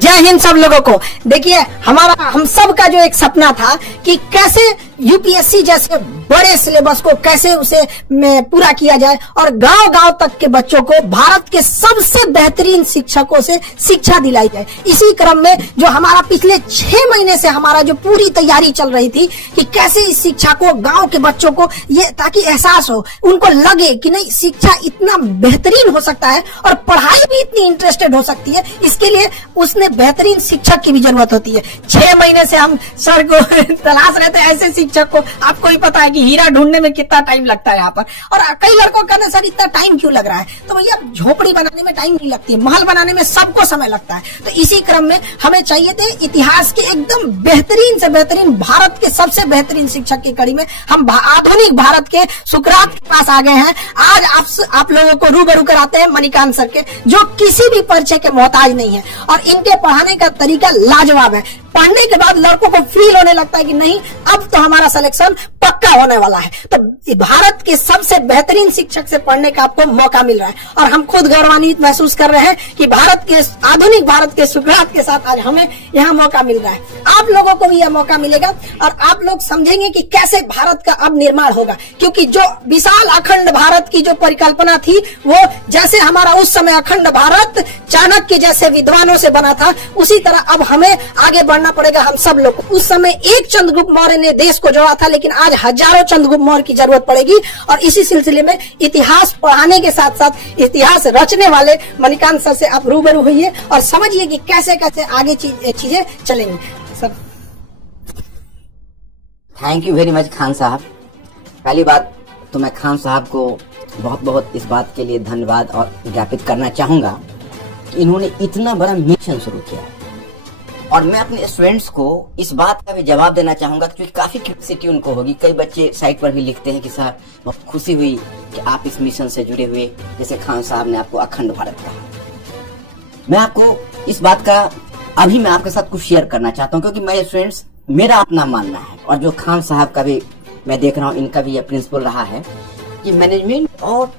जय हिंद सब लोगों को। देखिए हम सब का जो एक सपना था कि कैसे यूपीएससी जैसे बड़े सिलेबस को कैसे उसे पूरा किया जाए और गांव-गांव तक के बच्चों को भारत के सबसे बेहतरीन शिक्षकों से शिक्षा दिलाई जाए। इसी क्रम में जो हमारा पिछले 6 महीने से हमारा जो पूरी तैयारी चल रही थी कि कैसे इस शिक्षा को गांव के बच्चों को ये ताकि एहसास हो, उनको लगे कि नहीं शिक्षा इतना बेहतरीन हो सकता है और पढ़ाई भी इतनी इंटरेस्टेड हो सकती है। इसके लिए उसने बेहतरीन शिक्षक की भी जरूरत होती है। 6 महीने से हम सर को तलाश रहे थे ऐसे शिक्षक को। आपको ही पता है कि हीरा ढूंढने में कितना टाइम लगता है यहाँ पर। और कई लड़कों का सर इतना टाइम क्यों लग रहा है? तो भैया झोपड़ी बनाने में टाइम नहीं लगती है, महल बनाने में सबको समय लगता है। तो इसी क्रम में हमें चाहिए थे इतिहास के एकदम बेहतरीन से बेहतरीन, भारत के सबसे बेहतरीन शिक्षक की कड़ी में हम आधुनिक भारत के सुकरात के पास आ गए हैं। आज आप लोगों को रूबरू कराते हैं मणिकांत सर के, जो किसी भी परिचय के मोहताज नहीं है और इनके पढ़ाने का तरीका लाजवाब है। पढ़ने के बाद लड़कों को फील होने लगता है कि नहीं अब तो हमारा सिलेक्शन पक्का होने वाला है। तो भारत के सबसे बेहतरीन शिक्षक से पढ़ने का आपको मौका मिल रहा है और हम खुद गौरवान्वित महसूस कर रहे हैं कि आधुनिक भारत के सुकरात के साथ आज हमें यहाँ मौका मिल रहा है। आप लोगों को भी यह मौका मिलेगा और आप लोग समझेंगे कि कैसे भारत का अब निर्माण होगा, क्योंकि जो विशाल अखंड भारत की जो परिकल्पना थी वो जैसे हमारा उस समय अखंड भारत चाणक्य जैसे विद्वानों से बना था, उसी तरह अब हमें आगे बढ़ना पड़ेगा हम सब लोग को। उस समय एक चंद्रगुप्त मौर्य ने देश को जोड़ा था, लेकिन आज हजारों चंद्रगुप्त मौर्य की जरूरत पड़ेगी। और इसी सिलसिले में इतिहास पढ़ाने के साथ साथ इतिहास रचने वाले मणिकांत सर से आप रूबरू होइए और समझिए कि कैसे कैसे आगे चीजें चलेंगी। Sir thank you very much Khan साहब। पहली बात तो मैं खान साहब को बहुत बहुत इस बात के लिए धन्यवाद और ज्ञापित करना चाहूंगा कि इन्होंने इतना बड़ा मिशन शुरू किया। और मैं अपने स्टूडेंट्स को इस बात का भी जवाब देना चाहूंगा क्योंकि काफी क्यूरियोसिटी उनको होगी। कई बच्चे साइट पर भी लिखते हैं कि सर बहुत खुशी हुई कि आप इस मिशन से जुड़े हुए, जैसे खान साहब ने आपको अखंड भारत कहा। मैं आपको इस बात का अभी मैं आपके साथ कुछ शेयर करना चाहता हूँ क्योंकि मेरे स्टूडेंट्स, मेरा अपना मानना है और जो खान साहब का भी मैं देख रहा हूँ, इनका भी यह प्रिंसिपल रहा है कि मैनेजमेंट और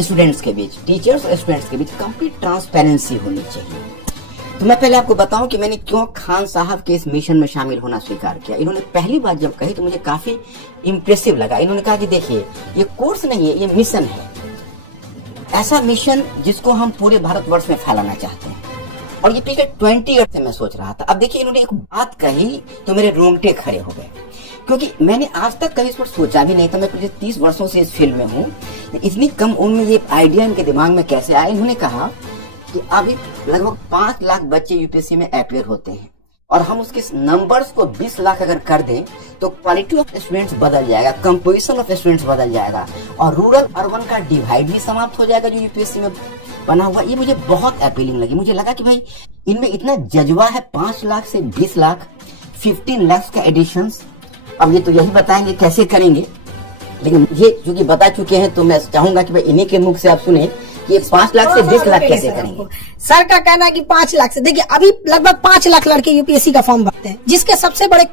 स्टूडेंट्स के बीच, टीचर्स और स्टूडेंट्स के बीच कंप्लीट ट्रांसपेरेंसी होनी चाहिए। तो मैं पहले आपको बताऊं कि मैंने क्यों खान साहब के इस मिशन में शामिल होना स्वीकार किया। इन्होंने पहली बात जब कही तो मुझे काफी इम्प्रेसिव लगा। इन्होंने कहा कि देखिए ये कोर्स नहीं है, ये मिशन है, ऐसा मिशन जिसको हम पूरे भारतवर्ष में फैलाना चाहते हैं। और ये पिछले 20 ईयर से मैं सोच रहा था। अब देखिए इन्होंने एक बात कही तो मेरे रोंगटे खड़े हो गए क्योंकि मैंने आज तक कभी इस पर सोचा भी नहीं था। मैं पिछले 30 वर्षों से इस फील्ड में हूँ, इतनी कम उम्र में ये आइडिया इनके दिमाग में कैसे आया। इन्होंने कहा कि अभी लगभग 5 लाख बच्चे यूपीएससी में अपियर होते हैं और हम उसके नंबर्स को 20 लाख अगर कर दें तो क्वालिटी ऑफ स्टूडेंट्स बदल जाएगा, कंपोजिशन ऑफ स्टूडेंट्स बदल जाएगा और रूरल अर्बन का डिवाइड भी समाप्त हो जाएगा जो यूपीएससी में बना हुआ। ये मुझे बहुत अपीलिंग लगी। मुझे लगा कि भाई इनमें इतना जज्बा है। 5 लाख से 20 लाख, 15 लाख का एडिशन। अब ये तो यही बताएंगे कैसे करेंगे, लेकिन ये चूंकि बता चुके हैं तो मैं चाहूंगा कि भाई इन्हीं के मुख से आप सुने ये 5 लाख से 20 लाख कैसे करेंगे। सर का कहना है कि 5 लाख से, देखिए अभी लगभग 5 लाख लड़के यूपीएससी का फॉर्म भरते हैं, जिसके सबसे बड़े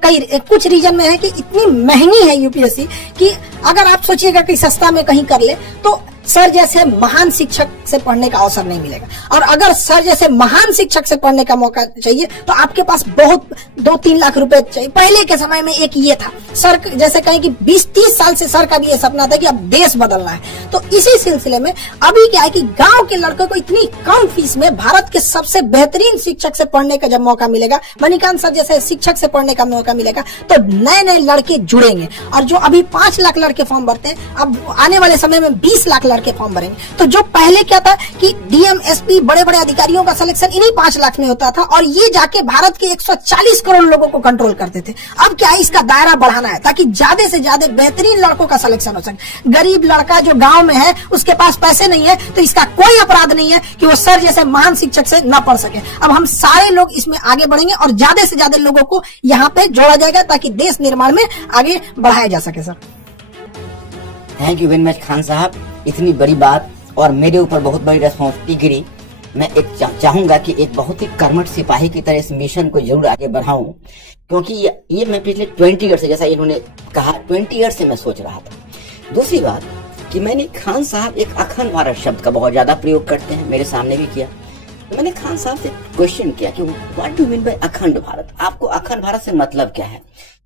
कुछ रीजन में है कि इतनी महंगी है यूपीएससी कि अगर आप सोचिएगा कि सस्ता में कहीं कर ले तो सर जैसे महान शिक्षक से पढ़ने का अवसर नहीं मिलेगा। और अगर सर जैसे महान शिक्षक से पढ़ने का मौका चाहिए तो आपके पास बहुत 2-3 लाख रुपए चाहिए। पहले के समय में एक ये था, सर जैसे कहें कि 20-30 साल से सर का भी ये सपना था कि अब देश बदलना है। तो इसी सिलसिले में अभी क्या है कि गांव के लड़कों को इतनी कम फीस में भारत के सबसे बेहतरीन शिक्षक से पढ़ने का जब मौका मिलेगा, मणिकांत सर जैसे शिक्षक से पढ़ने का मौका मिलेगा, तो नए नए लड़के जुड़ेंगे। और जो अभी 5 लाख लड़के फॉर्म भरते हैं, अब आने वाले समय में 20 लाख लड़के फॉर्म भरेंगे। तो जो पहले क्या था कि डीएम, एसपी, बड़े बड़े अधिकारियों का सिलेक्शन इन्हीं 5 लाख में होता था और ये जाके भारत के 140 करोड़ लोगों को कंट्रोल करते थे। अब क्या है, इसका दायरा बढ़ाना है ताकि ज्यादा से ज्यादा बेहतरीन लड़कों का सिलेक्शन हो सके। गरीब लड़का जो गांव में है, उसके पास पैसे नहीं है, तो इसका कोई अपराध नहीं है कि वो सर जैसे महान शिक्षक से न पढ़ सके। अब हम सारे लोग इसमें आगे बढ़ेंगे और ज्यादा से ज्यादा लोगों को यहाँ पे जोड़ा जाएगा ताकि देश निर्माण में आगे बढ़ाया जा सके। Sir thank you very much Khan साहब। इतनी बड़ी बात और मेरे ऊपर बहुत बड़ी रिस्पॉन्सिबिलिटी गिरी। मैं एक चाहूंगा कि एक बहुत ही कर्मठ सिपाही की तरह इस मिशन को जरूर आगे बढ़ाऊं क्योंकि ये मैं पिछले 20 ईयर से, जैसा इन्होंने कहा, 20 ईयर से मैं सोच रहा था। दूसरी बात कि मैंने खान साहब एक अखंड भारत शब्द का बहुत ज्यादा प्रयोग करते हैं, मेरे सामने भी किया। तो मैंने खान साहब से क्वेश्चन किया कि व्हाट डू मीन बाय अखंड भारत, आपको अखंड भारत से मतलब क्या है।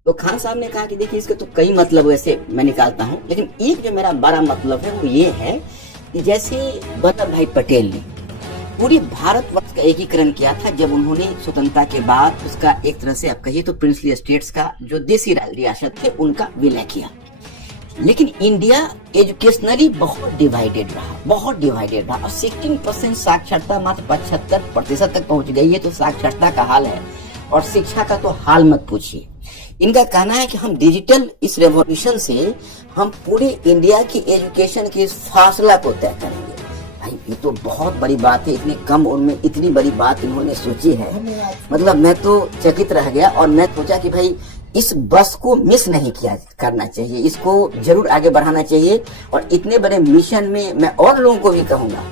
तो खान साहब ने कहा कि देखिए इसके तो कई मतलब वैसे मैं निकालता हूँ, लेकिन एक जो मेरा बड़ा मतलब है वो ये है कि जैसे वल्लभ भाई पटेल ने पूरी भारतवर्ष का एकीकरण किया था जब उन्होंने स्वतंत्रता के बाद उसका एक तरह से आप कहिए तो प्रिंसली स्टेट्स का जो देसी रियासत थे उनका विलय किया। लेकिन इंडिया एजुकेशनली बहुत डिवाइडेड रहा और 16% साक्षरता मात्र 75% तक पहुंच गई है। तो साक्षरता का हाल है और शिक्षा का तो हाल मत पूछिए। इनका कहना है कि हम डिजिटल इस रेवोल्यूशन से हम पूरे इंडिया की एजुकेशन के इस फासला को तय करेंगे। भाई ये तो बहुत बड़ी बात है, इतनी कम उम्र में इतनी बड़ी बात इन्होंने सोची है। मतलब मैं तो चकित रह गया और मैं सोचा कि भाई इस बस को मिस नहीं किया करना चाहिए, इसको जरूर आगे बढ़ाना चाहिए। और इतने बड़े मिशन में मैं और लोगों को भी कहूंगा,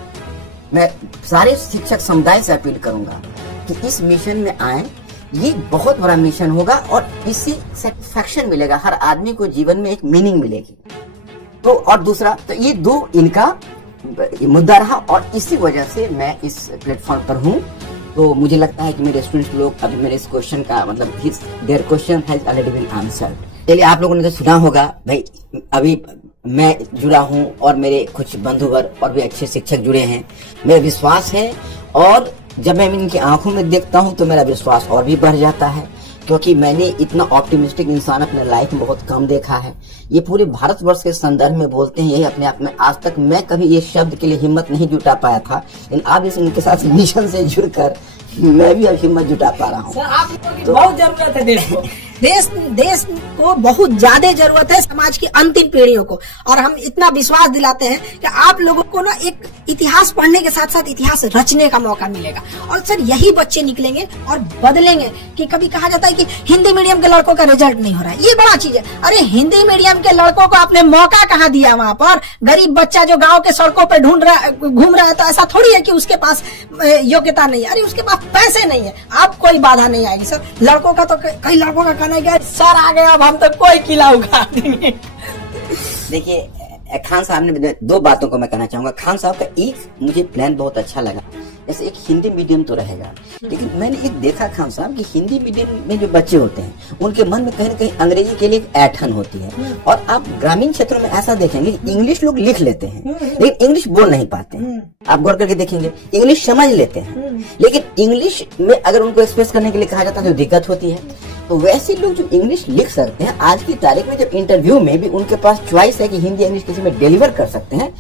मैं सारे शिक्षक समुदाय से अपील करूंगा कि इस मिशन में आए। ये बहुत बड़ा मिशन होगा और इससे सेटिस्फैक्शन मिलेगा, हर आदमी को जीवन में एक मीनिंग मिलेगी। तो और दूसरा तो ये दो इनका मुद्दा रहा और इसी वजह से मैं इस प्लेटफॉर्म पर हूँ। तो मुझे लगता है कि मेरे स्टूडेंट्स लोग अभी मेरे इस क्वेश्चन का मतलब there question has already been answered. चलिए आप लोगों ने तो सुना होगा भाई, अभी मैं जुड़ा हूँ और मेरे कुछ बंधुवर्ग और भी अच्छे शिक्षक जुड़े हैं। मेरा विश्वास है और जब मैं इनकी आंखों में देखता हूँ तो मेरा विश्वास और भी बढ़ जाता है, क्योंकि मैंने इतना ऑप्टिमिस्टिक इंसान अपने लाइफ में बहुत कम देखा है। ये पूरे भारतवर्ष के संदर्भ में बोलते हैं, यही अपने आप में आज तक मैं कभी ये शब्द के लिए हिम्मत नहीं जुटा पाया था, लेकिन अब इस इनके साथ मिशन से जुड़कर मैं भी अब हिम्मत जुटा पा रहा हूँ। आप लोगों की बहुत जरूरत है देश को, देश को बहुत ज्यादा जरूरत है, समाज की अंतिम पीढ़ियों को। और हम इतना विश्वास दिलाते हैं कि आप लोगों को ना एक इतिहास पढ़ने के साथ साथ इतिहास रचने का मौका मिलेगा। और सर यही बच्चे निकलेंगे और बदलेंगे। कि कभी कहा जाता है कि हिंदी मीडियम के लड़कों का रिजल्ट नहीं हो रहा है, ये बड़ा चीज है। अरे हिंदी मीडियम के लड़कों को आपने मौका कहाँ दिया? वहाँ पर गरीब बच्चा जो गाँव के सड़कों पे घूम रहा है, तो ऐसा थोड़ी है कि उसके पास योग्यता नहीं है। अरे उसके पास पैसे नहीं है, आप कोई बाधा नहीं आएगी सर। लड़कों का तो कई लड़कों का कहना है कि सर आ गए अब हम तो कोई किला उखाड़ देंगे। देखिए खान साहब ने दो बातों को मैं कहना चाहूंगा। खान साहब का एक मुझे प्लान बहुत अच्छा लगा, जैसे एक हिंदी मीडियम तो रहेगा, लेकिन मैंने एक देखा खान साहब कि हिंदी मीडियम में जो बच्चे होते हैं उनके मन में कहीं न कहीं अंग्रेजी के लिए एक ऐंठन होती है। और आप ग्रामीण क्षेत्रों में ऐसा देखेंगे कि इंग्लिश लोग लिख लेते हैं लेकिन इंग्लिश बोल नहीं पाते हैं। आप गौर करके देखेंगे, इंग्लिश समझ लेते हैं लेकिन इंग्लिश में अगर उनको एक्सप्रेस करने के लिए कहा जाता है तो दिक्कत होती है। तो वैसे लोग जो इंग्लिश लिख सकते हैं, आज की तारीख में जब इंटरव्यू में भी उनके पास चॉइस है कि हिंदी इंग्लिश किसी में डिलीवर कर सकते हैं,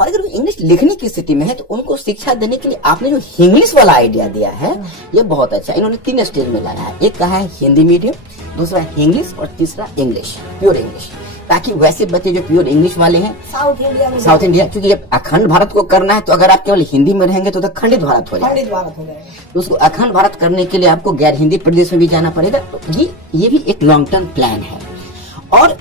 और अगर वो इंग्लिश लिखने की स्थिति में है तो उनको शिक्षा देने के लिए आपने जो इंग्लिश वाला आइडिया दिया है ये बहुत अच्छा। इन्होंने 3 स्टेज में लाया है, एक कहा है हिंदी मीडियम, दूसरा इंग्लिश और तीसरा इंग्लिश, प्योर इंग्लिश, ताकि वैसे बच्चे जो प्योर इंग्लिश वाले हैं साउथ इंडिया, क्योंकि जब अखंड भारत को करना है तो अगर आप केवल हिंदी में रहेंगे तो खंडित भारत हो जाएगा। तो उसको अखंड भारत करने के लिए आपको गैर हिंदी प्रदेश में भी जाना पड़ेगा। तो ये भी एक लॉन्ग टर्म प्लान है। और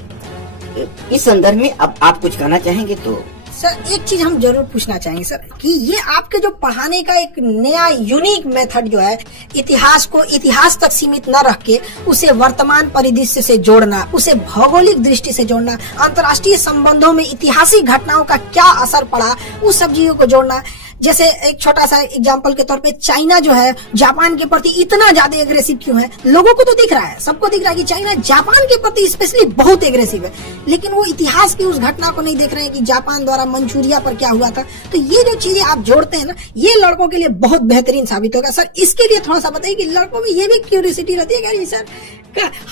इस संदर्भ में अब आप कुछ कहना चाहेंगे? तो सर एक चीज हम जरूर पूछना चाहेंगे सर कि ये आपके जो पढ़ाने का एक नया यूनिक मेथड जो है, इतिहास को इतिहास तक सीमित न रख के उसे वर्तमान परिदृश्य से जोड़ना, उसे भौगोलिक दृष्टि से जोड़ना, अंतर्राष्ट्रीय संबंधों में ऐतिहासिक घटनाओं का क्या असर पड़ा उस सब चीजों को जोड़ना। जैसे एक छोटा सा एग्जांपल के तौर पे चाइना जो है जापान के प्रति इतना ज्यादा एग्रेसिव क्यों है? लोगों को तो दिख रहा है, सबको दिख रहा है कि चाइना जापान के प्रति स्पेशली बहुत एग्रेसिव है, लेकिन वो इतिहास की उस घटना को नहीं देख रहे हैं कि जापान द्वारा मंचूरिया पर क्या हुआ था। तो ये जो चीजें आप जोड़ते हैं ना, ये लड़कों के लिए बहुत बेहतरीन साबित होगा। सर इसके लिए थोड़ा सा बताइए कि लड़कों में ये भी क्यूरियोसिटी रहती है कि सर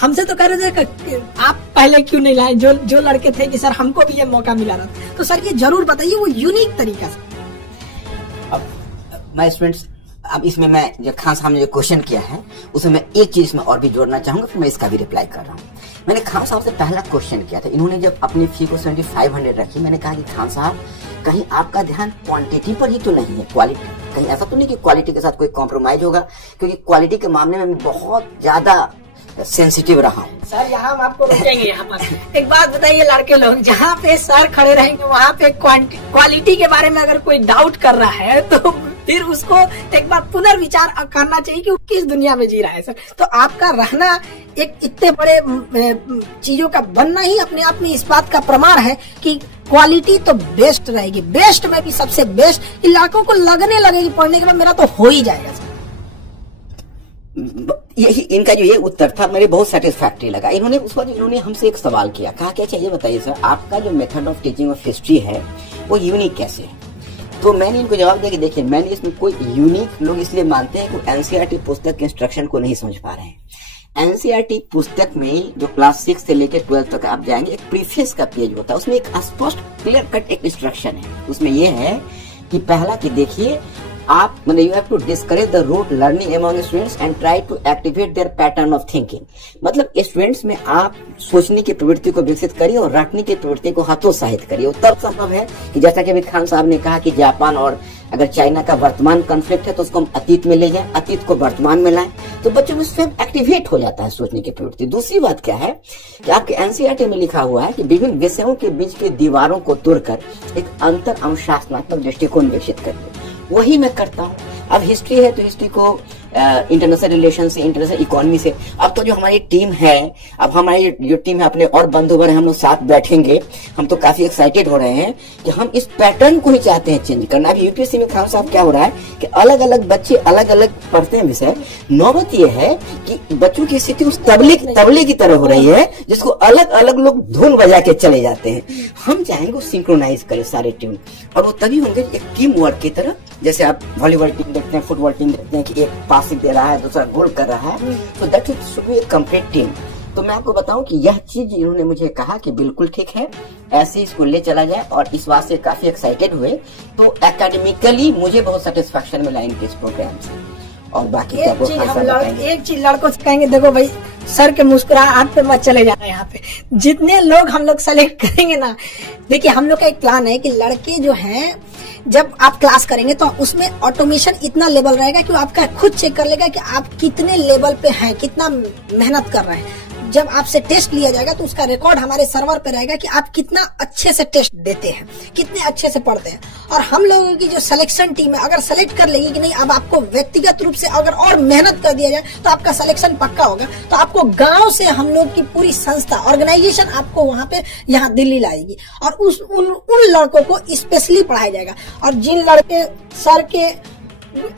हमसे तो कह रहे थे आप पहले क्यों नहीं लाए, जो लड़के थे कि सर हमको भी ये मौका मिला रहा। तो सर ये जरूर बताइए वो यूनिक तरीका से। माय स्टूडेंट्स, अब इसमें मैं जो खान साहब ने जो क्वेश्चन किया है उसमें मैं एक चीज इसमें और भी जोड़ना चाहूंगा, फिर मैं इसका भी रिप्लाई कर रहा हूँ। मैंने खान साहब से पहला क्वेश्चन किया था, इन्होंने जब अपनी फी को 7500 रखी, मैंने कहा कि खान साहब कहीं आपका ध्यान क्वांटिटी पर ही तो नहीं है, क्वालिटी, कहीं ऐसा तो नहीं कि क्वालिटी के साथ कोई कॉम्प्रोमाइज होगा, क्योंकि क्वालिटी के मामले में बहुत ज्यादा सेंसिटिव रहा हूँ। सर यहाँ हम आपको रोकेंगे। यहाँ पर एक बात बताइए, लड़के लोग जहाँ पे सर खड़े रहेंगे वहाँ पे क्वालिटी के बारे में अगर कोई डाउट कर रहा है तो फिर उसको एक बार पुनर्विचार करना चाहिए कि वो किस दुनिया में जी रहा है। सर तो आपका रहना एक इतने बड़े चीजों का बनना ही अपने आप में इस बात का प्रमाण है कि क्वालिटी तो बेस्ट रहेगी, बेस्ट में भी सबसे बेस्ट, लड़कों को लगने लगेगी पढ़ने के बाद मेरा तो हो ही जाएगा सर। यही इनका जो ये उत्तर था मेरे बहुत सेटिस्फैक्टरी लगा। इन्होंने उस वक्त इन्होंने हमसे एक सवाल किया, कहा क्या चाहिए बताइए सर, आपका जो method of teaching of history है वो यूनिक कैसे है। तो मैंने इनको जवाब दिया कि देखिए मैंने इसमें कोई यूनिक, लोग इसलिए मानते हैं कि एनसीईआरटी पुस्तक के इंस्ट्रक्शन को नहीं समझ पा रहे हैं। एनसीईआरटी पुस्तक में जो क्लास 6 से लेकर 12 तक आप जाएंगे, एक प्रीफेस का पेज होता है, उसमें एक स्पष्ट क्लियर कट एक इंस्ट्रक्शन है। उसमें यह है कि पहला कि देखिए आप मतलब you have to discourage the rote learning among students and try to activate their pattern of thinking. मतलब स्टूडेंट्स में आप सोचने की प्रवृत्ति को विकसित करिए और रटने की प्रवृत्ति को हतोत्साहित करिए। और तब संभव है कि जैसा कि अभी खान साहब ने कहा कि जापान और अगर चाइना का वर्तमान कॉन्फ्लिक्ट है तो उसको हम अतीत में ले जाएं, अतीत को वर्तमान में लाएं, तो बच्चों में स्वयं एक्टिवेट हो जाता है सोचने की प्रवृत्ति। दूसरी बात क्या है कि आपके एनसीईआरटी में लिखा हुआ है कि विभिन्न विषयों के बीच के दीवारों को तोड़कर एक अंतर अनुशासनात्मक दृष्टिकोण विकसित करिए। वही मैं करता हूँ। अब हिस्ट्री है तो हिस्ट्री को इंटरनेशनल रिलेशन से, इंटरनेशनल इकोनॉमी से, अब तो जो हमारी टीम है, अब हमारी जो टीम है अपने और बंधुवर हैं, हम लोग साथ बैठेंगे, हम तो काफी एक्साइटेड हो रहे हैं कि हम इस पैटर्न को ही चाहते हैं चेंज करना। अभी यूपीएससी में खान साहब क्या हो रहा है कि अलग अलग बच्चे अलग अलग पढ़ते हैं विषय। नौबत ये है कि बच्चों की स्थिति उस तबले की तरह हो रही है जिसको अलग अलग लोग धुन बजा के चले जाते हैं। हम चाहेंगे वो सिंक्रोनाइज करें सारे टीम, और वो तभी होंगे एक टीम वर्क की तरह। जैसे आप वॉलीबॉल टीम देखते हैं, फुटबॉल टीम देखते हैं कि एक पासिंग दे रहा है, दूसरा गोल कर रहा है, तो that should be A complete team. तो मैं आपको बताऊं कि यह चीज इन्होंने मुझे कहा कि बिल्कुल ठीक है, ऐसे इसको ले चला जाए, और इस बात से काफी एक्साइटेड हुए। तो एकेडमिकली मुझे बहुत सेटिस्फेक्शन मिला इनके इस प्रोग्राम से। और बाकी एक चीज लड़कों से कहेंगे, देखो भाई सर के मुस्कुराहट पे मत चले जाना। यहाँ पे जितने लोग हम लोग सेलेक्ट करेंगे ना, देखिए हम लोग का एक प्लान है कि लड़के जो हैं जब आप क्लास करेंगे तो उसमें ऑटोमेशन इतना लेवल रहेगा कि वो आपका खुद चेक कर लेगा कि आप कितने लेवल पे हैं, कितना मेहनत कर रहे हैं। जब आपसे टेस्ट लिया जाएगा तो उसका रिकॉर्ड हमारे सर्वर पे रहेगा कि आप कितना अच्छे से टेस्ट देते हैं, कितने अच्छे से पढ़ते हैं। और हम लोगों की जो सिलेक्शन टीम है अगर सेलेक्ट कर लेगी कि नहीं अब आपको व्यक्तिगत रूप से अगर और मेहनत कर दिया जाए तो आपका सिलेक्शन पक्का होगा, तो आपको गांव से हम लोग की पूरी संस्था ऑर्गेनाइजेशन आपको वहां पे यहाँ दिल्ली लाएगी और उन लड़कों को स्पेशली पढ़ाया जाएगा। और जिन लड़के सर के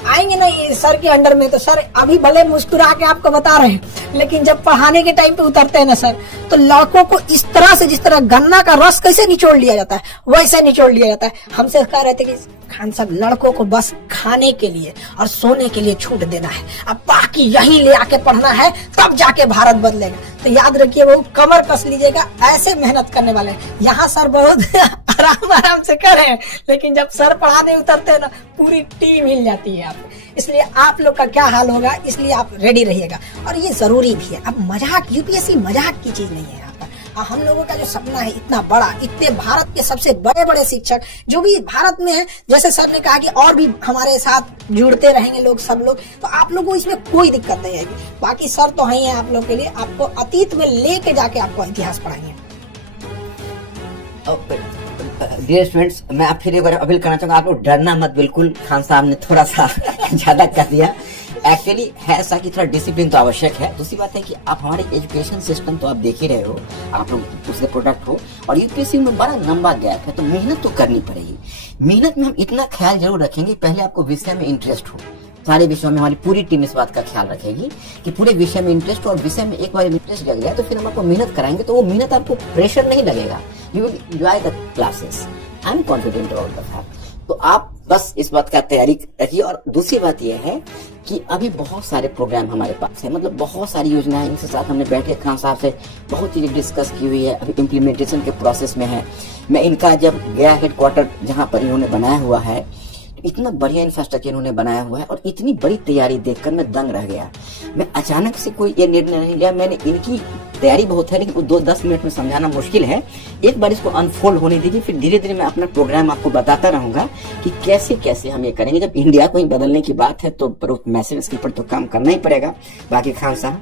आएंगे ना ये सर के अंडर में, तो सर अभी भले मुस्कुरा के आपको बता रहे हैं, लेकिन जब पढ़ाने के टाइम पे उतरते हैं ना सर, तो लड़कों को इस तरह से, जिस तरह गन्ना का रस कैसे निचोड़ लिया जाता है वैसे निचोड़ लिया जाता है। हमसे कह रहे थे कि खान साहब लड़कों को बस खाने के लिए और सोने के लिए छूट देना है, अब बाकी यही ले आके पढ़ना है, तब जाके भारत बदलेगा। तो याद रखिए वो कमर कस लीजिएगा, ऐसे मेहनत करने वाले हैं। यहाँ सर बहुत आराम से कर रहे हैं, लेकिन जब सर पढ़ाने उतरते हैं ना पूरी टीम हिल जाती है। आप इसलिए आप लोग का क्या हाल होगा, इसलिए आप रेडी रहिएगा। और ये जरूरी भी है। अब मजाक, यूपीएससी मजाक की चीज नहीं है। यहाँ पर हम लोगों का जो सपना है इतना बड़ा, इतने भारत के सबसे बड़े बड़े शिक्षक जो भी भारत में है, जैसे सर ने कहा कि और भी हमारे साथ जुड़ते रहेंगे लोग, सब लोग, तो आप लोगों को इसमें कोई दिक्कत नहीं आएगी। बाकी सर तो है ही है आप लोग के लिए, आपको अतीत में लेके जाके आपको इतिहास पढ़ाएंगे। डियर स्टूडेंट्स, मैं आप फिर एक बार अपील करना चाहूंगा, आप लोग डरना मत बिल्कुल। खान साहब ने थोड़ा सा ज्यादा कर दिया। एक्चुअली है ऐसा कि थोड़ा डिसिप्लिन तो आवश्यक है। दूसरी बात है कि आप हमारे एजुकेशन सिस्टम तो आप देख ही रहे हो, आप लोग उसके प्रोडक्ट हो, और यूपीएससी में बड़ा लंबा गैप है, तो मेहनत तो करनी पड़ेगी। मेहनत में हम इतना ख्याल जरूर रखेंगे, पहले आपको विषय में इंटरेस्ट हो। सारे विषयों में हमारी पूरी टीम इस बात का ख्याल रखेगी कि पूरे विषय में इंटरेस्ट हो, और विषय में एक बार इंटरेस्ट लग गया तो फिर हम आपको मेहनत कराएंगे, तो वो मेहनत आपको प्रेशर नहीं लगेगा। You will enjoy the classes. I am confident about the fact. तो आप बस इस बात का तैयारी रखिए। और दूसरी बात यह है कि अभी बहुत सारे प्रोग्राम हमारे पास है, मतलब बहुत सारी योजनाएं, इनके साथ हमने बैठे खान साहब से बहुत चीजें डिस्कस की हुई है, अभी इम्प्लीमेंटेशन के प्रोसेस में है। मैं इनका जब गया हेडक्वार्टर जहां पर इन्होंने बनाया हुआ है, इतना बढ़िया इंफ्रास्ट्रक्चर इन्होंने बनाया हुआ है और इतनी बड़ी तैयारी देखकर मैं दंग रह गया। मैं अचानक से कोई ये निर्णय नहीं लिया, मैंने इनकी तैयारी बहुत है लेकिन 2-10 मिनट में समझाना मुश्किल है। एक बार इसको अनफोल्ड होने दीजिए, फिर धीरे धीरे मैं अपना प्रोग्राम आपको बताता रहूंगा कि कैसे कैसे हम ये करेंगे। जब इंडिया को ही बदलने की बात है तो मैसेज इसके ऊपर तो काम करना ही पड़ेगा। बाकी खान साहब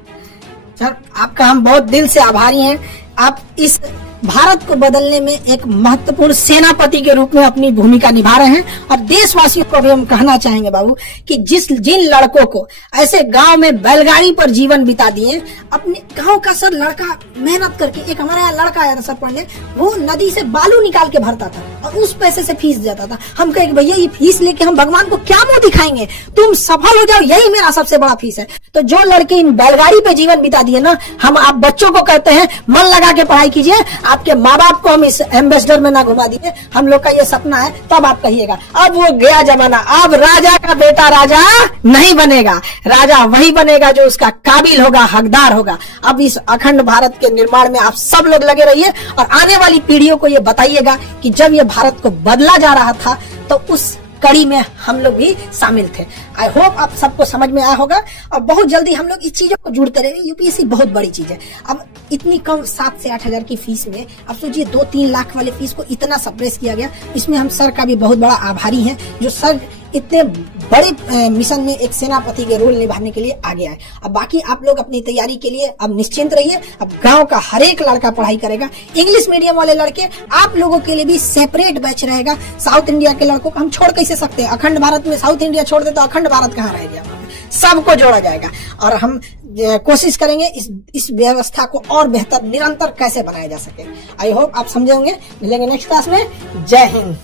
सर आपका हम बहुत दिल से आभारी हैं। आप इस भारत को बदलने में एक महत्वपूर्ण सेनापति के रूप में अपनी भूमिका निभा रहे हैं। और देशवासियों को भी हम कहना चाहेंगे बाबू कि जिन लड़कों को ऐसे गांव में बैलगाड़ी पर जीवन बिता दिए, अपने गांव का सर लड़का मेहनत करके, एक हमारे यहाँ लड़का आया था सर पढ़ने, वो नदी से बालू निकाल के भरता था और उस पैसे से फीस देता था। हम कहे भैया ये फीस लेके हम भगवान को क्या मुंह दिखाएंगे, तुम सफल हो जाओ, यही मेरा सबसे बड़ा फीस है। तो जो लड़के इन बैलगाड़ी पे जीवन बिता दिए ना, हम आप बच्चों को कहते हैं मन लगा के पढ़ाई कीजिए, आपके माँ बाप को हम इस एम्बेसडर में ना घुमा दीजिए, हम लोग का ये सपना है, तब आप कहिएगा। अब वो गया जमाना, अब राजा का बेटा राजा नहीं बनेगा, राजा वही बनेगा जो उसका काबिल होगा, हकदार होगा। अब इस अखंड भारत के निर्माण में आप सब लोग लगे रहिए और आने वाली पीढ़ियों को ये बताइएगा कि जब ये भारत को बदला जा रहा था तो उस कड़ी में हम लोग भी शामिल थे। आई होप आप सबको समझ में आया होगा और बहुत जल्दी हम लोग इस चीजों को जुड़ते रहेंगे। यूपीएससी बहुत बड़ी चीज है। अब इतनी कम 7 से 8 हजार की फीस में अब सोचिए 2-3 लाख वाले फीस को इतना सप्रेस किया गया। इसमें हम सर का भी बहुत बड़ा आभारी हैं, जो सर इतने बड़े मिशन में एक सेनापति के रोल निभाने के लिए आगे आए। अब बाकी आप लोग अपनी तैयारी के लिए अब निश्चिंत रहिए। अब गांव का हर एक लड़का पढ़ाई करेगा। इंग्लिश मीडियम वाले लड़के, आप लोगों के लिए भी सेपरेट बैच रहेगा। साउथ इंडिया के लड़कों को हम छोड़ कैसे सकते हैं? अखंड भारत में साउथ इंडिया छोड़ दे तो अखंड भारत कहाँ रह गया? सबको जोड़ा जाएगा और हम कोशिश करेंगे इस व्यवस्था को और बेहतर निरंतर कैसे बनाया जा सके। आई होप आप समझे होंगे। मिलेंगे नेक्स्ट क्लास में। जय हिंद।